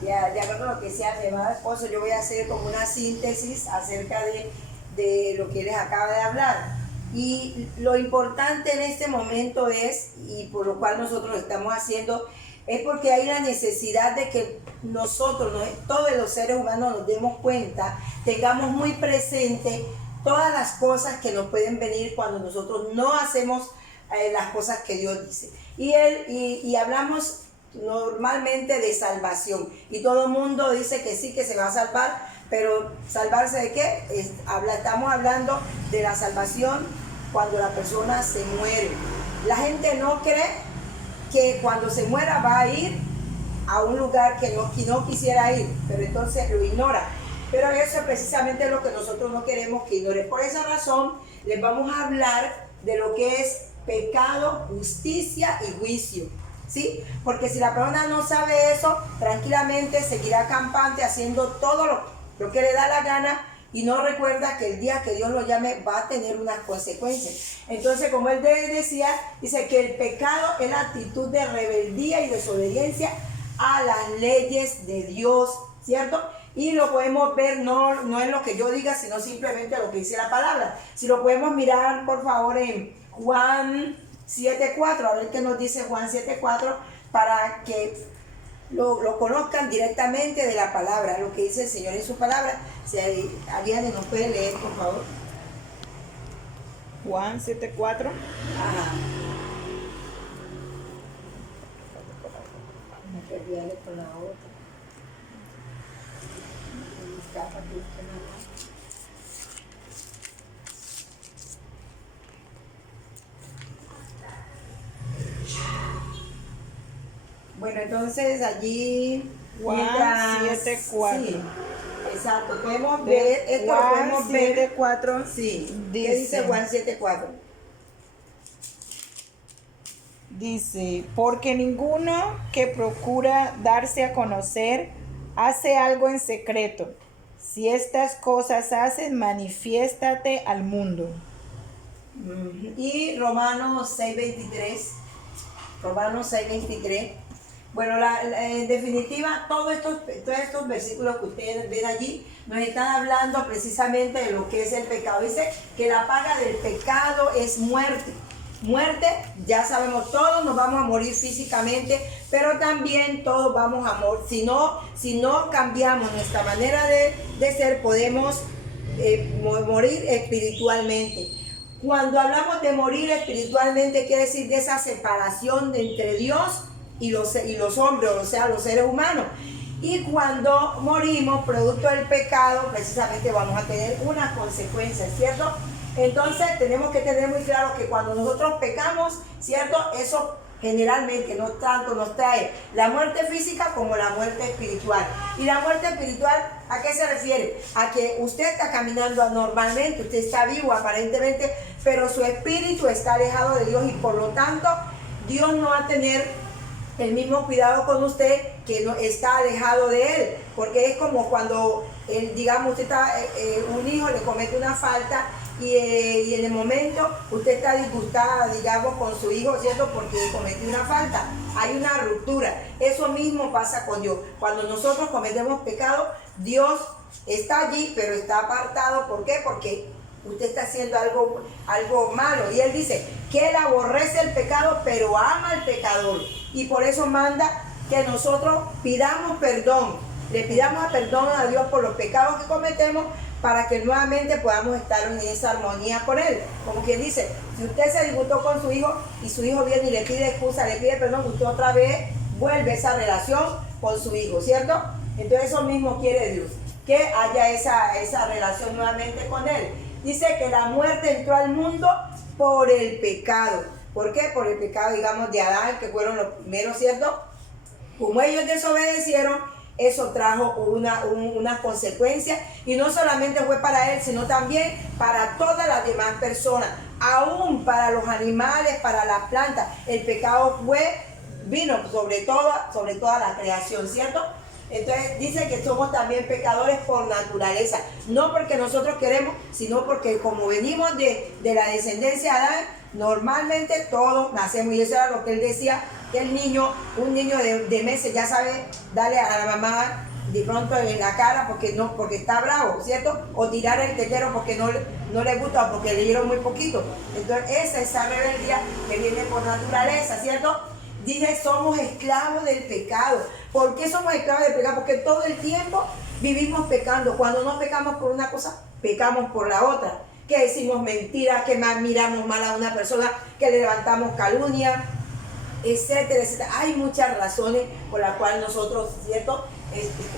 De acuerdo a lo que decía mi amado esposo, yo voy a hacer como una síntesis acerca de lo que les acaba de hablar. Y lo importante en este momento es, y por lo cual nosotros lo estamos haciendo, es porque hay la necesidad de que nosotros, todos los seres humanos, nos demos cuenta, tengamos muy presente todas las cosas que nos pueden venir cuando nosotros no hacemos las cosas que Dios dice. Y hablamos normalmente de salvación, y todo el mundo dice que sí, que se va a salvar, pero ¿salvarse de qué? Estamos hablando de la salvación cuando la persona se muere. La gente no cree que cuando se muera va a ir a un lugar que no quisiera ir, pero entonces lo ignora. Pero eso es precisamente lo que nosotros no queremos que ignore. Por esa razón les vamos a hablar de lo que es pecado, justicia y juicio, ¿sí? Porque si la persona no sabe eso, tranquilamente seguirá campante haciendo todo lo que le da la gana, y no recuerda que el día que Dios lo llame va a tener unas consecuencias. Entonces, como él decía, dice que el pecado es la actitud de rebeldía y desobediencia a las leyes de Dios, ¿cierto? Y lo podemos ver, no es lo que yo diga, sino simplemente lo que dice la palabra. Si lo podemos mirar, por favor, en Juan 7:4, a ver qué nos dice Juan 7:4, para que lo conozcan directamente de la palabra, lo que dice el Señor en su palabra. Si alguien nos puede leer, por favor. Juan 7:4. Ajá. Me perdí con la otra. Bueno, entonces allí Juan 7:4. Sí, exacto, podemos ver, esto lo podemos ver. 7:4. Sí, ¿qué dice Juan 7:4? Dice, porque ninguno que procura darse a conocer hace algo en secreto. Si estas cosas haces, manifiéstate al mundo. Y Romanos 6:23. Romanos 6:23. Bueno, en definitiva, todos estos versículos que ustedes ven allí nos están hablando precisamente de lo que es el pecado. Dice que la paga del pecado es muerte. Muerte, ya sabemos, todos nos vamos a morir físicamente, pero también todos vamos a morir. Si no cambiamos nuestra manera de ser, podemos morir espiritualmente. Cuando hablamos de morir espiritualmente, quiere decir de esa separación entre Dios y los hombres, o sea, los seres humanos. Y cuando morimos, producto del pecado, precisamente vamos a tener unas consecuencias, ¿cierto? Entonces tenemos que tener muy claro que cuando nosotros pecamos, ¿cierto? Eso generalmente no tanto nos trae la muerte física como la muerte espiritual. Y la muerte espiritual, ¿a qué se refiere? A que usted está caminando anormalmente, usted está vivo aparentemente, pero su espíritu está alejado de Dios, y por lo tanto Dios no va a tener el mismo cuidado con usted que no está alejado de él, porque es como cuando digamos, usted está, un hijo le comete una falta, y en el momento usted está disgustada, digamos, con su hijo, ¿cierto? Porque cometió una falta, hay una ruptura. Eso mismo pasa con Dios. Cuando nosotros cometemos pecado, Dios está allí, pero está apartado. ¿Por qué? Porque usted está haciendo algo malo. Y él dice que él aborrece el pecado, pero ama al pecador. Y por eso manda que nosotros pidamos perdón. Le pidamos perdón a Dios por los pecados que cometemos, para que nuevamente podamos estar en esa armonía con Él. Como quien dice, si usted se disgustó con su hijo y su hijo viene y le pide excusa, le pide perdón, usted otra vez vuelve esa relación con su hijo, ¿cierto? Entonces eso mismo quiere Dios, que haya esa relación nuevamente con Él. Dice que la muerte entró al mundo por el pecado. ¿Por qué? Por el pecado, digamos, de Adán, que fueron los primeros, ¿cierto? Como ellos desobedecieron, eso trajo una consecuencia, y no solamente fue para él, sino también para todas las demás personas, aún para los animales, para las plantas. El pecado vino sobre toda la creación, ¿cierto? Entonces dice que somos también pecadores por naturaleza, no porque nosotros queremos, sino porque como venimos de la descendencia de Adán, normalmente todos nacemos, y eso era lo que él decía, que el niño, un niño de meses ya sabe darle a la mamá de pronto en la cara porque está bravo, ¿cierto? O tirar el tetero porque no le gusta o porque le dieron muy poquito. Entonces esa rebeldía que viene por naturaleza, ¿cierto? Dice, somos esclavos del pecado. ¿Por qué somos esclavos del pecado? Porque todo el tiempo vivimos pecando. Cuando no pecamos por una cosa, pecamos por la otra. Que decimos mentiras, que miramos mal a una persona, que le levantamos calumnia, etcétera, etcétera. Hay muchas razones por las cuales nosotros, ¿cierto?,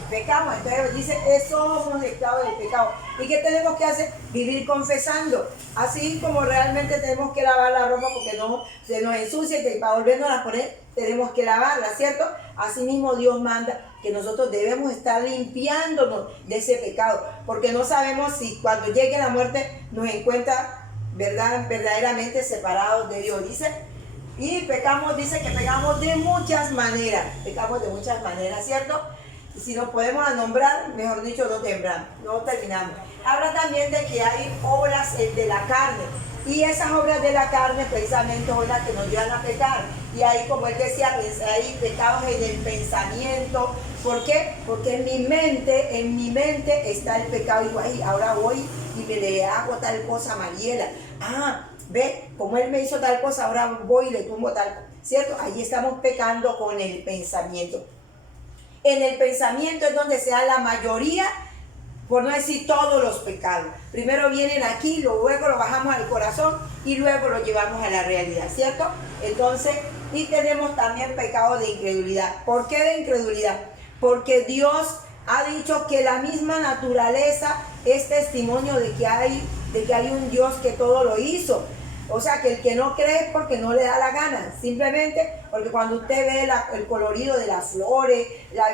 pecamos. Entonces dice, somos esclavos del pecado. ¿Y qué tenemos que hacer? Vivir confesando. Así como realmente tenemos que lavar la ropa porque no se nos ensucia y para volvernos a poner tenemos que lavarla, ¿cierto? Asimismo Dios manda que nosotros debemos estar limpiándonos de ese pecado, porque no sabemos si cuando llegue la muerte nos encuentra verdaderamente separados de Dios. Dice que pecamos de muchas maneras, ¿cierto? Si nos podemos nombrar, mejor dicho, no terminamos. Habla también de que hay obras de la carne, y esas obras de la carne precisamente son las que nos llevan a pecar. Y ahí, como él decía, hay pecados en el pensamiento. ¿Por qué? Porque en mi mente está el pecado. Y digo, ay, ahora voy y me le hago tal cosa a Mariela. Ve, como él me hizo tal cosa, ahora voy y le tumbo tal cosa, ¿cierto? Ahí estamos pecando con el pensamiento. En el pensamiento es donde se da la mayoría, por no decir todos los pecados. Primero vienen aquí, luego lo bajamos al corazón y luego lo llevamos a la realidad, ¿cierto? Entonces, y tenemos también pecado de incredulidad. ¿Por qué de incredulidad? Porque Dios ha dicho que la misma naturaleza es testimonio de que hay un Dios que todo lo hizo. O sea, que el que no cree es porque no le da la gana, simplemente porque cuando usted ve el colorido de las flores,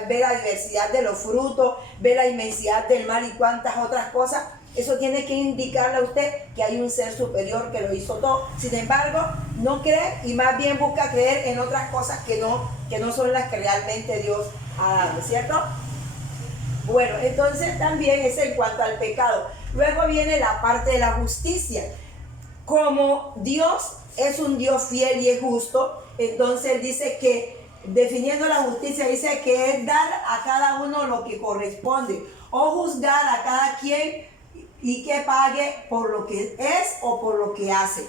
ve la diversidad de los frutos, ve la inmensidad del mar y cuantas otras cosas, eso tiene que indicarle a usted que hay un ser superior que lo hizo todo. Sin embargo, no cree y más bien busca creer en otras cosas que no son las que realmente Dios ha dado, ¿cierto? Bueno, entonces también es en cuanto al pecado. Luego viene la parte de la justicia. Como Dios es un Dios fiel y es justo, entonces él dice que, definiendo la justicia, dice que es dar a cada uno lo que corresponde, o juzgar a cada quien y que pague por lo que es o por lo que hace.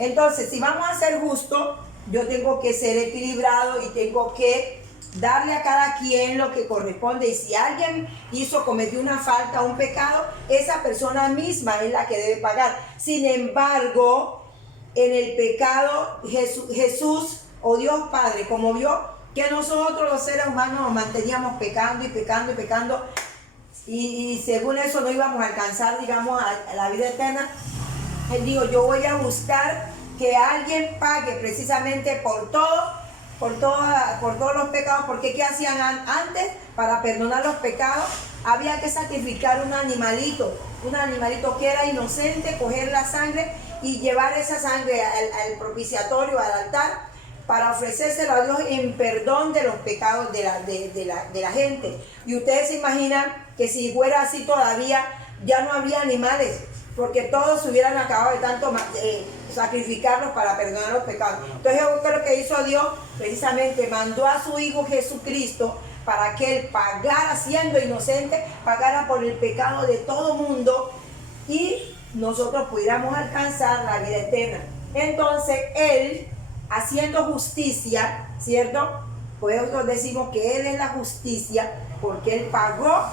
Entonces, si vamos a ser justos, yo tengo que ser equilibrado y tengo que darle a cada quien lo que corresponde. Y si alguien cometió una falta, un pecado, esa persona misma es la que debe pagar. Sin embargo, en el pecado, Jesús o Dios Padre, como vio que nosotros los seres humanos nos manteníamos pecando y según eso no íbamos a alcanzar, digamos, a la vida eterna, él dijo, yo voy a buscar que alguien pague precisamente por todos los pecados, porque ¿qué hacían antes? Para perdonar los pecados había que sacrificar un animalito que era inocente, coger la sangre y llevar esa sangre al propiciatorio, al altar, para ofrecérselo a Dios en perdón de los pecados de la gente. Y ustedes se imaginan que si fuera así todavía ya no habría animales, porque todos se hubieran acabado de tanto sacrificarlos para perdonar los pecados. Entonces yo creo que hizo Dios, precisamente mandó a su Hijo Jesucristo para que Él pagara, siendo inocente, pagara por el pecado de todo mundo y nosotros pudiéramos alcanzar la vida eterna. Entonces Él, haciendo justicia, ¿cierto? Pues nosotros decimos que Él es la justicia porque Él pagó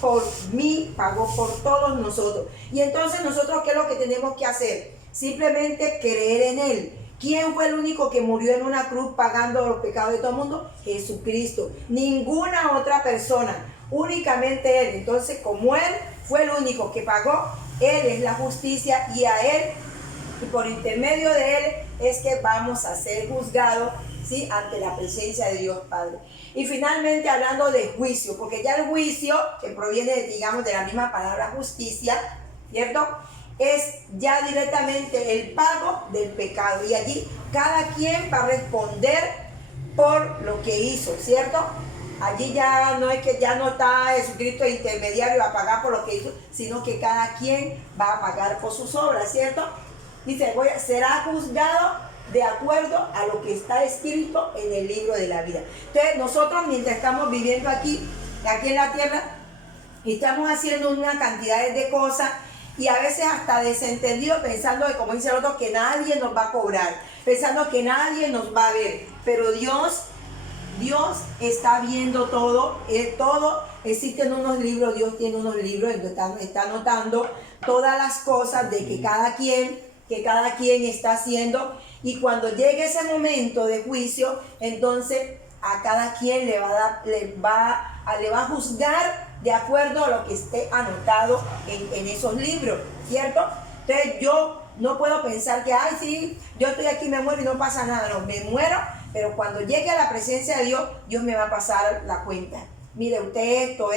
por mí, pagó por todos nosotros. Y entonces nosotros, ¿qué es lo que tenemos que hacer? Simplemente creer en Él. ¿Quién fue el único que murió en una cruz pagando los pecados de todo el mundo? Jesucristo. Ninguna otra persona, únicamente Él. Entonces, como Él fue el único que pagó, Él es la justicia y a Él, y por intermedio de Él, es que vamos a ser juzgados, ¿sí?, ante la presencia de Dios Padre. Y finalmente, hablando de juicio, porque ya el juicio, que proviene, digamos, de la misma palabra justicia, ¿cierto?, es ya directamente el pago del pecado. Y allí cada quien va a responder por lo que hizo, ¿cierto? Allí ya no es que ya no está Jesucristo intermediario a pagar por lo que hizo, sino que cada quien va a pagar por sus obras, ¿cierto? Dice, será juzgado de acuerdo a lo que está escrito en el libro de la vida. Entonces nosotros, mientras estamos viviendo aquí en la tierra, estamos haciendo una cantidad de cosas y a veces hasta desentendido, pensando que, como dice el otro, que nadie nos va a cobrar, pensando que nadie nos va a ver, pero Dios está viendo todo, todo. Existen unos libros, Dios tiene unos libros en donde está anotando todas las cosas de que cada quien está haciendo, y cuando llegue ese momento de juicio, entonces a cada quien le va a juzgar de acuerdo a lo que esté anotado en esos libros, ¿cierto? Entonces yo no puedo pensar que, ay, sí, yo estoy aquí, me muero y no pasa nada. No, me muero, pero cuando llegue a la presencia de Dios, Dios me va a pasar la cuenta. Mire usted esto,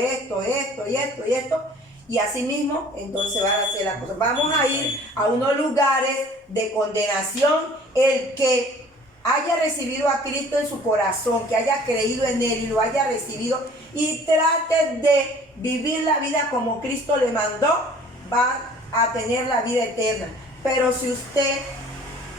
y así mismo, entonces van a hacer las cosas. Vamos a ir a unos lugares de condenación. El que haya recibido a Cristo en su corazón, que haya creído en Él y lo haya recibido, y trate de vivir la vida como Cristo le mandó, va a tener la vida eterna. Pero si usted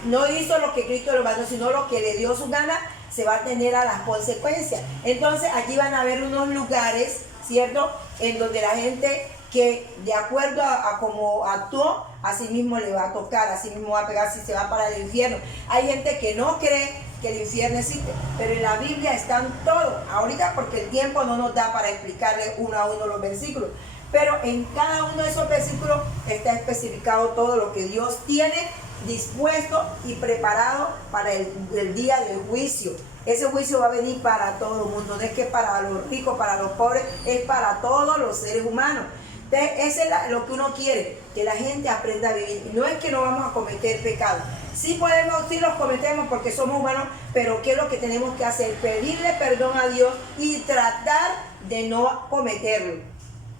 no hizo lo que Cristo le mandó, sino lo que le dio su gana, se va a tener a las consecuencias. Entonces aquí van a haber unos lugares, ¿cierto?, en donde la gente que de acuerdo a cómo actuó, así mismo le va a tocar, así mismo va a pegar si se va para el infierno. Hay gente que no cree que el infierno existe, pero en la Biblia están todos. Ahorita porque el tiempo no nos da para explicarle uno a uno los versículos, pero en cada uno de esos versículos está especificado todo lo que Dios tiene dispuesto y preparado para el día del juicio. Ese juicio va a venir para todo el mundo, no es que para los ricos, para los pobres, es para todos los seres humanos. Entonces, eso es lo que uno quiere, que la gente aprenda a vivir. No es que no vamos a cometer pecados. Sí los cometemos porque somos humanos, pero ¿qué es lo que tenemos que hacer? Pedirle perdón a Dios y tratar de no cometerlo.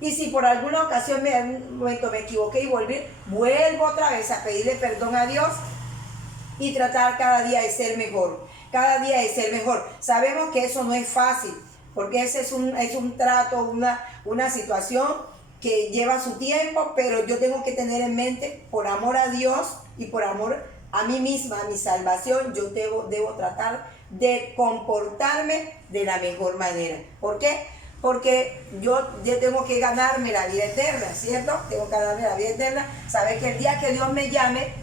Y si por alguna ocasión me equivoqué y vuelvo otra vez a pedirle perdón a Dios y tratar cada día de ser mejor. Cada día de ser mejor. Sabemos que eso no es fácil, porque ese es un trato, una situación que lleva su tiempo, pero yo tengo que tener en mente, por amor a Dios y por amor a mí misma, a mi salvación, yo debo tratar de comportarme de la mejor manera. ¿Por qué? Porque yo tengo que ganarme la vida eterna, ¿cierto? Tengo que ganarme la vida eterna. Saber que el día que Dios me llame,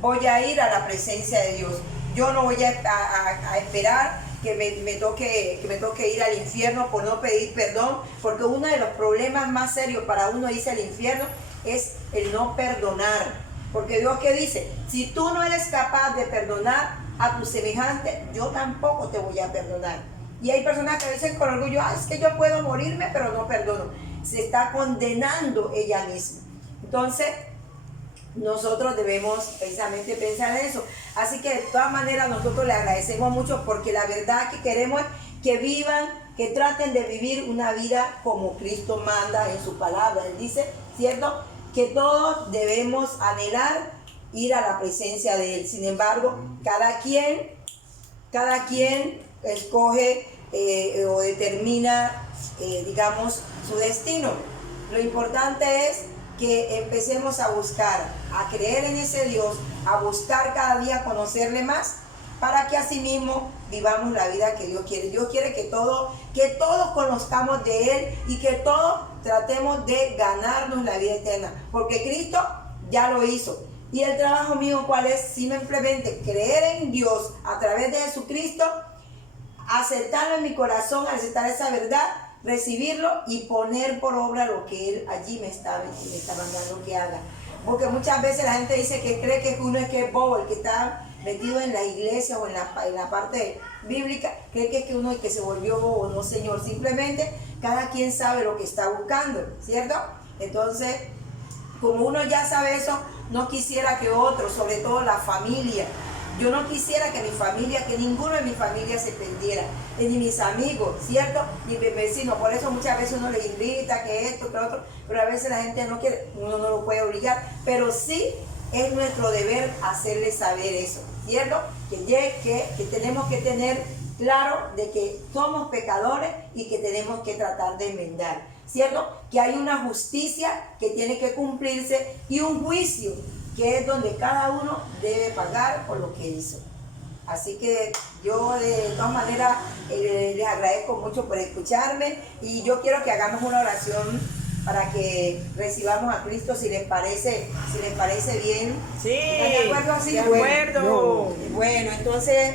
voy a ir a la presencia de Dios. Yo no voy a esperar que me toque ir al infierno por no pedir perdón, porque uno de los problemas más serios para uno irse al infierno es el no perdonar. Porque Dios, ¿qué dice? Si tú no eres capaz de perdonar a tu semejante, yo tampoco te voy a perdonar. Y hay personas que dicen con orgullo, es que yo puedo morirme, pero no perdono. Se está condenando ella misma. Entonces, nosotros debemos precisamente pensar en eso. Así que de todas maneras nosotros le agradecemos mucho, porque la verdad que queremos es que vivan, que traten de vivir una vida como Cristo manda en su palabra. Él dice, ¿cierto?, que todos debemos anhelar ir a la presencia de Él. Sin embargo, cada quien escoge o determina, digamos, su destino. Lo importante es que empecemos a buscar, a creer en ese Dios, a buscar cada día conocerle más, para que así mismo vivamos la vida que Dios quiere. Dios quiere que todos conozcamos de Él y que todos tratemos de ganarnos la vida eterna, porque Cristo ya lo hizo. Y el trabajo mío, ¿cuál es? Simplemente creer en Dios a través de Jesucristo, aceptarlo en mi corazón, aceptar esa verdad, recibirlo y poner por obra lo que Él allí me está mandando que haga. Porque muchas veces la gente dice que cree que uno es bobo, el que está metido en la iglesia o en la parte bíblica, cree que es que uno es que se volvió bobo. No, señor, simplemente cada quien sabe lo que está buscando, ¿cierto? Entonces, como uno ya sabe eso, no quisiera que otros, sobre todo la familia, yo no quisiera que mi familia, que ninguno de mi familia se perdiera, ni mis amigos, ¿cierto? Ni mis vecinos. Por eso muchas veces uno les invita que esto, que otro, pero a veces la gente no quiere, uno no lo puede obligar, pero sí es nuestro deber hacerles saber eso, ¿cierto? Que tenemos que tener claro de que somos pecadores y que tenemos que tratar de enmendar, ¿cierto? Que hay una justicia que tiene que cumplirse y un juicio que es donde cada uno debe pagar por lo que hizo. Así que yo de todas maneras les agradezco mucho por escucharme y yo quiero que hagamos una oración para que recibamos a Cristo si les parece bien. Sí, ¿Están de acuerdo así? de acuerdo. Bueno, entonces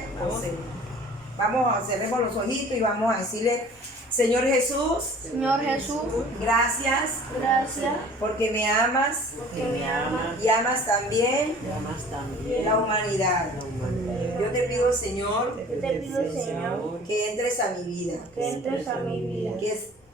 vamos, cerremos los ojitos y vamos a decirle, Señor Jesús, Señor Jesús, gracias gracias porque me amas porque me amas y amas también Y amas también la humanidad. la humanidad. Yo te pido, Señor, Yo te pido, Señor, que entres a mi vida, que entres a mi vida,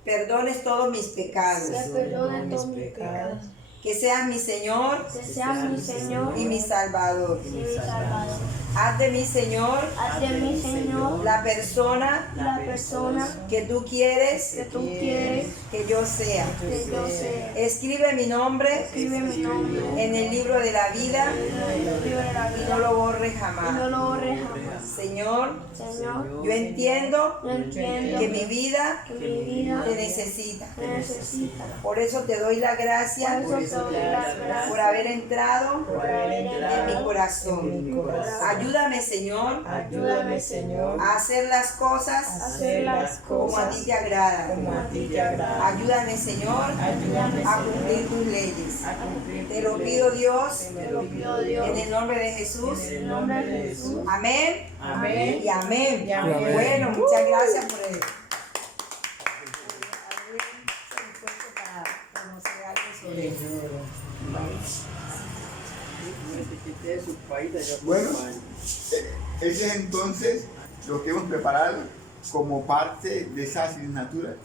perdones todos mis pecados, que perdones todos mis pecados, que seas mi Señor que seas mi Señor y mi Salvador. y mi Salvador. Haz de mí, Señor, Haz de mí, Señor, la persona la persona que tú quieres que tú quieres que yo sea. que yo sea. Escribe mi nombre Escribe mi nombre en el libro de la vida en el libro de la y no vida lo borres y no jamás. lo borres jamás. Señor, Señor, yo entiendo yo entiendo que mi vida que mi vida te necesita. te necesita. Por eso te doy la gracia Por eso te doy las gracias por haber entrado por haber en mi entrado corazón. En mi corazón. Ayúdame, Señor, Ayúdame, Señor, a hacer las cosas a hacer las como a ti cosas te agrada. como a ti te agrada. Ayúdame, Señor, Ayúdame, a Señor, cumplir tus leyes. a cumplir Te lo pido, Dios, Te lo pido, Dios, en el nombre de Jesús. en el nombre de Jesús. Amén Amén. y amén. Y amén. Bueno, muchas gracias por haber dispuesto para conocer algo sobre Bueno, ese es entonces lo que hemos preparado como parte de esa asignatura.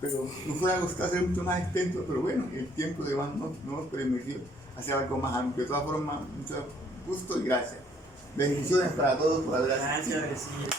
Pero nos fuera gustado hacer mucho más extenso, pero bueno, el tiempo de más no nos permitió hacer algo más amplio. De todas formas, mucho gusto y gracias. Bendiciones para todos por haber asistido. Gracias, Jesús.